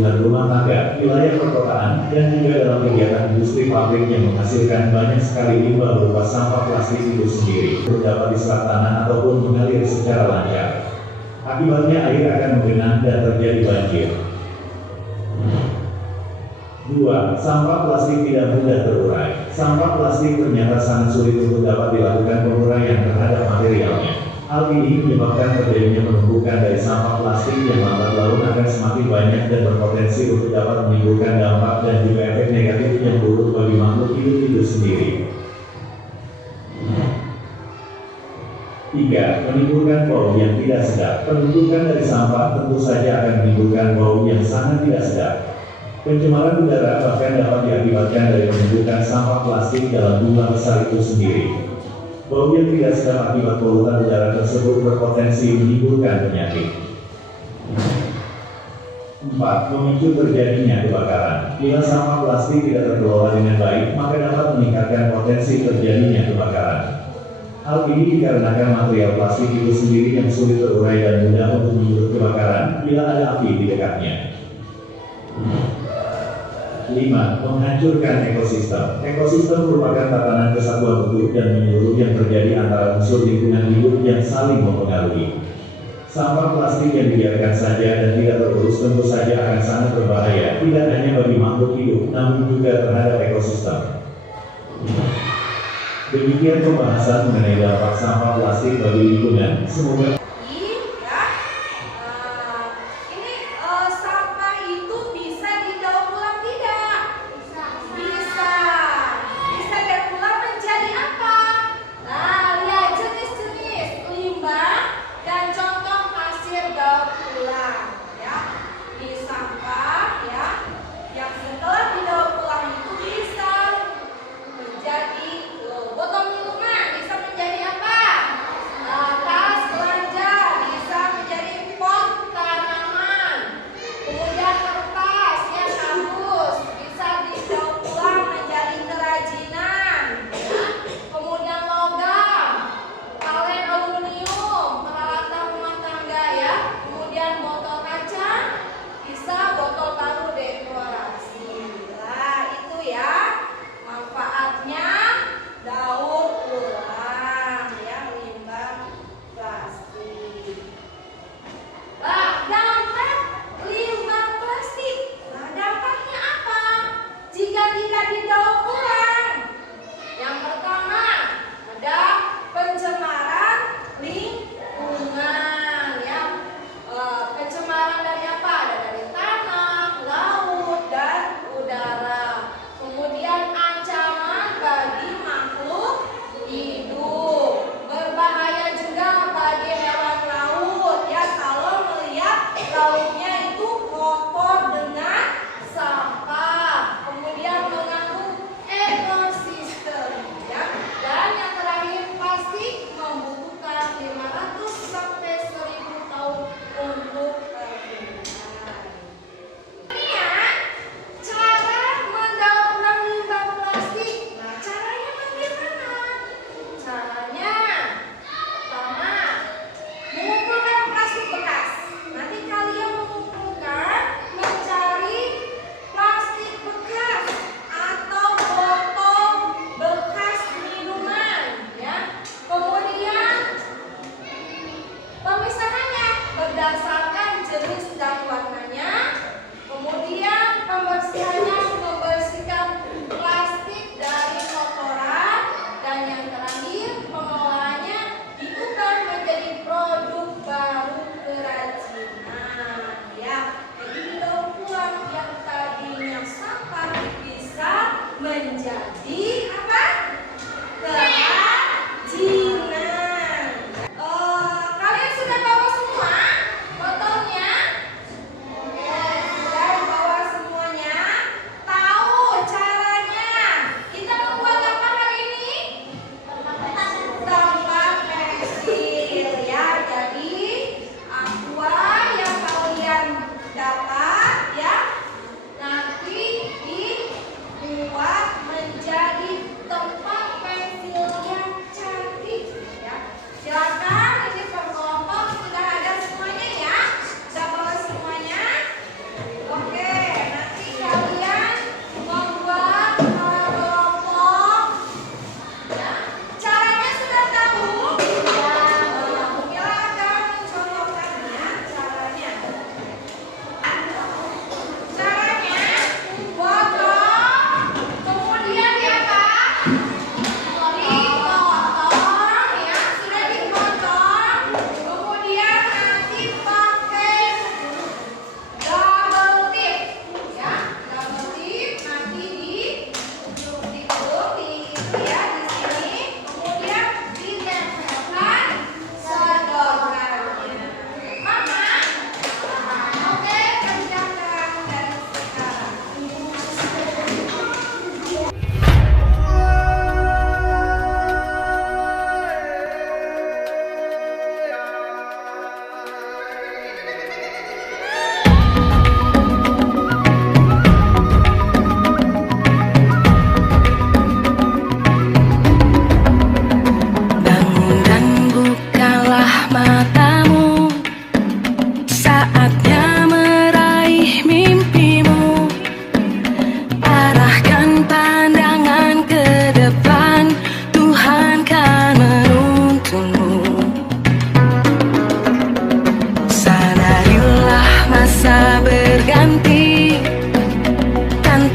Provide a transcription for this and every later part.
rumah tangga, wilayah perkotaan, dan juga dalam kegiatan industri pabrik yang menghasilkan banyak sekali limbah berupa sampah plastik itu sendiri, dapat diserap tanah ataupun mengalir secara lancar. Akibatnya air akan menggenang dan terjadi banjir. 2. Sampah plastik tidak mudah terurai. Sampah plastik ternyata sangat sulit untuk dapat dilakukan penguraian terhadap materialnya. Hal ini menyebabkan terjadinya penumpukan dari sampah plastik yang lambat laun akan semakin banyak dan berpotensi untuk dapat menimbulkan dampak dan juga efek negatif yang buruk bagi makhluk hidup itu sendiri. 3. Menimbulkan bau yang tidak sedap. Penumpukan dari sampah tentu saja akan menimbulkan bau yang sangat tidak sedap. Pencemaran udara bahkan dapat diakibatkan dari penumpukan sampah plastik dalam jumlah besar itu sendiri. Bau yang tidak sedap akibat polutan udara tersebut berpotensi menimbulkan penyakit. 4. Memicu terjadinya kebakaran. Bila sampah plastik tidak terkelola dengan baik, maka dapat meningkatkan potensi terjadinya kebakaran. Hal ini dikarenakan material plastik itu sendiri yang sulit terurai dan mudah untuk menyulut kebakaran bila ada api di dekatnya. 5. Menghancurkan ekosistem. Ekosistem merupakan tatanan kesatuan utuh dan menyeluruh yang terjadi antara unsur lingkungan hidup yang saling mempengaruhi. Sampah plastik yang dibiarkan saja dan tidak terurus tentu saja akan sangat berbahaya, tidak hanya bagi makhluk hidup, namun juga terhadap ekosistem. Demikian pembahasan mengenai dampak sampah plastik bagi lingkungan. Semoga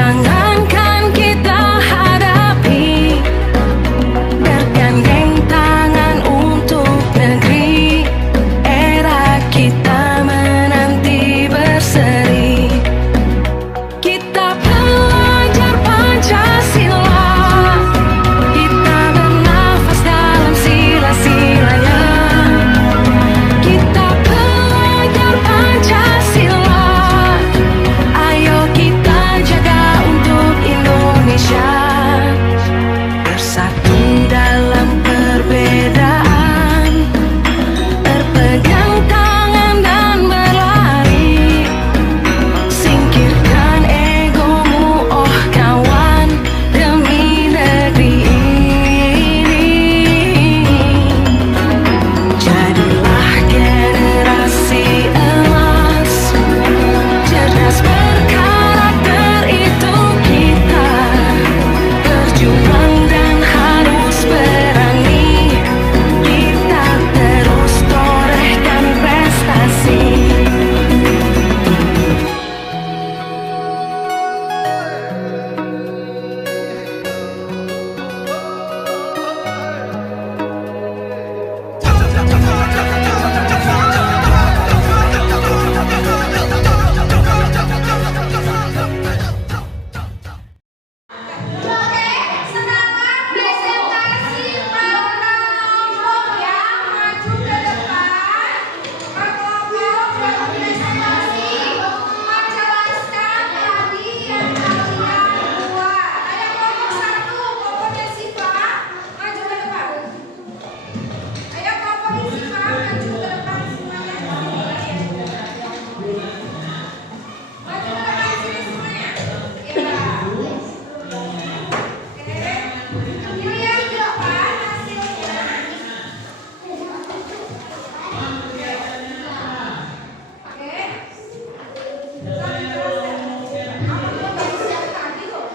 Tantangan kan kita hadapi, bergandeng tangan untuk negeri. Era kita menanti berseri. Kita belajar Pancasila, kita bernafas dalam sila-silanya. Kita belajar Pancasila, ayo kita jaga untuk Indonesia. Bersatu dalam perbedaan, berpegang tangan dan berlari. Singkirkan egomu, oh kawan, demi negeri ini. Jadilah generasi emas, cerdas berkarakter itu kita. Berjuang dan harus berani, kita terus torehkan prestasi. Semangat presentasi para kelompok yang maju ke depan. Kelompok berpresentasi menjelaskan tadi yang kalian buat. Ada kelompok satu, kelompoknya Siva, maju ke depan. Ayo kelompoknya Siva, maju ke depan semuanya. Maju ke depan sini semuanya. Ya. Dilihat di depan hasilnya. Oke. Sampai jelaskan. Apa belum siap tadi loh?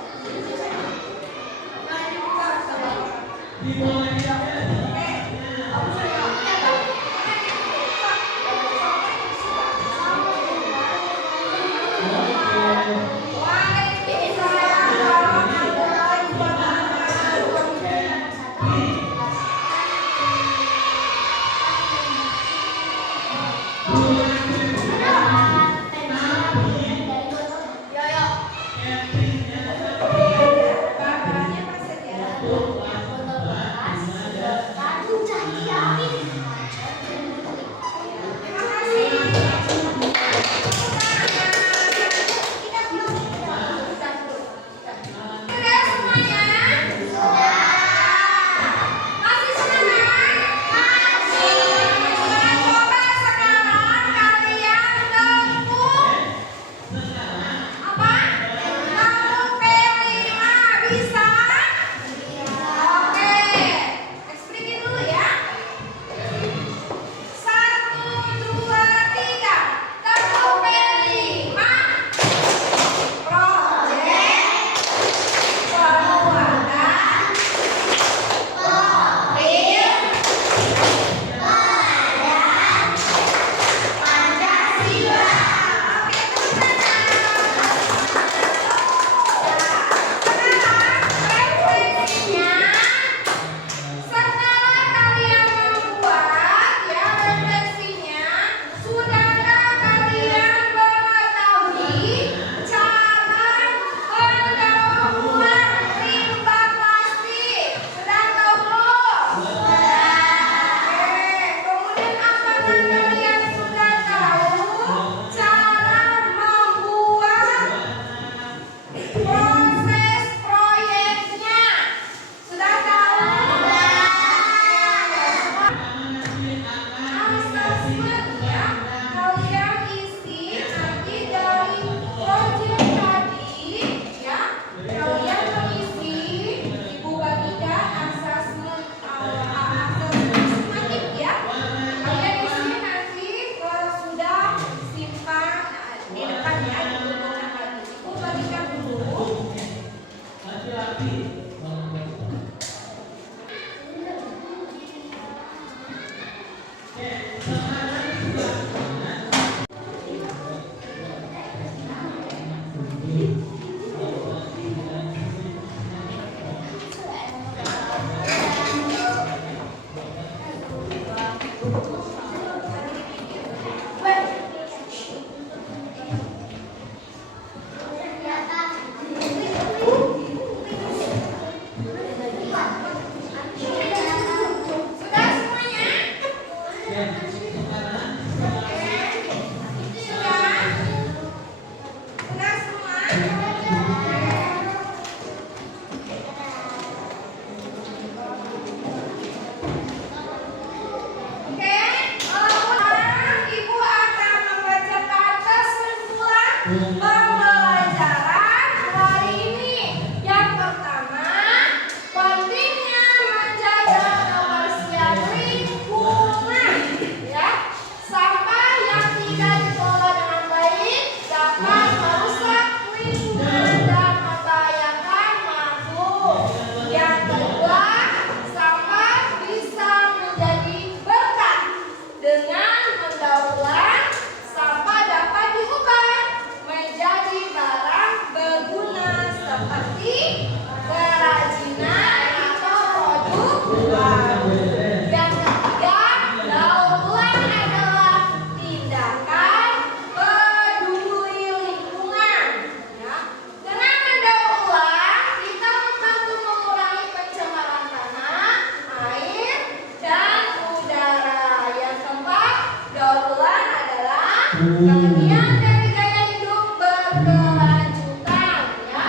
Kemudian dari gaya hidup berkelanjutan, ya,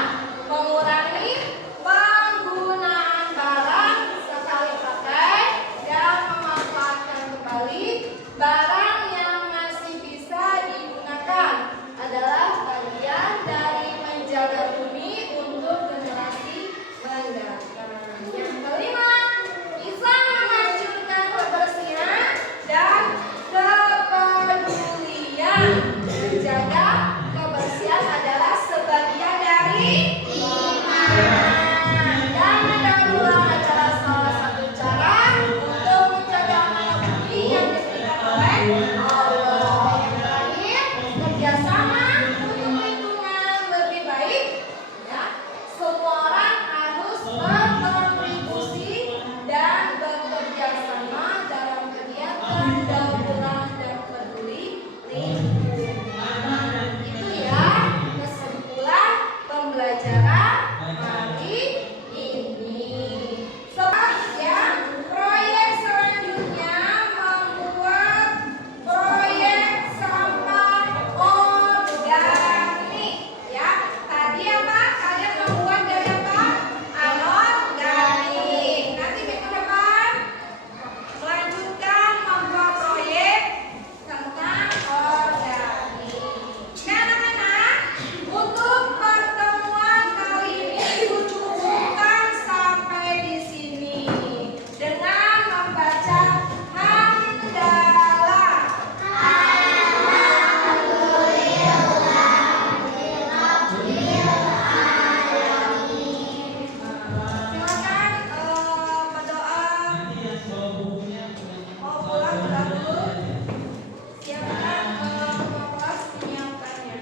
mengurangi penggunaan barang sekali pakai dan memanfaatkan kembali barang yang masih bisa digunakan adalah bagian dari menjaga bumi untuk generasi mendatang. Yang kelima, bisa menghancurkan kebersihan dan kepedulian. Menjaga kebersihan adalah sebagian dari iman. Dan mendaur ulang adalah salah satu cara untuk menjaga amanah bumi yang diberikan oleh Allah. Yang terakhir, kerjasama untuk lingkungan lebih baik. Ya, semua orang harus berkontribusi dan bekerja sama dalam kegiatan daur ulang dan peduli lingkungan. Itu ya kesimpulan pembelajaran hari ini. Sobat ya, proyek selanjutnya membuat proyek sampah organik. Ya, tadi apa? Kalian membuat dari apa? Anorganik. Nanti minggu depan melanjutkan membuat proyek tentang organik. Nah, anak-anak, untuk pertemuan kali ini dicukupkan sampai di sini dengan membaca hamdalah. Silakan berdoa. Mau pulang dulu. Siapkan kelas menyiapkannya.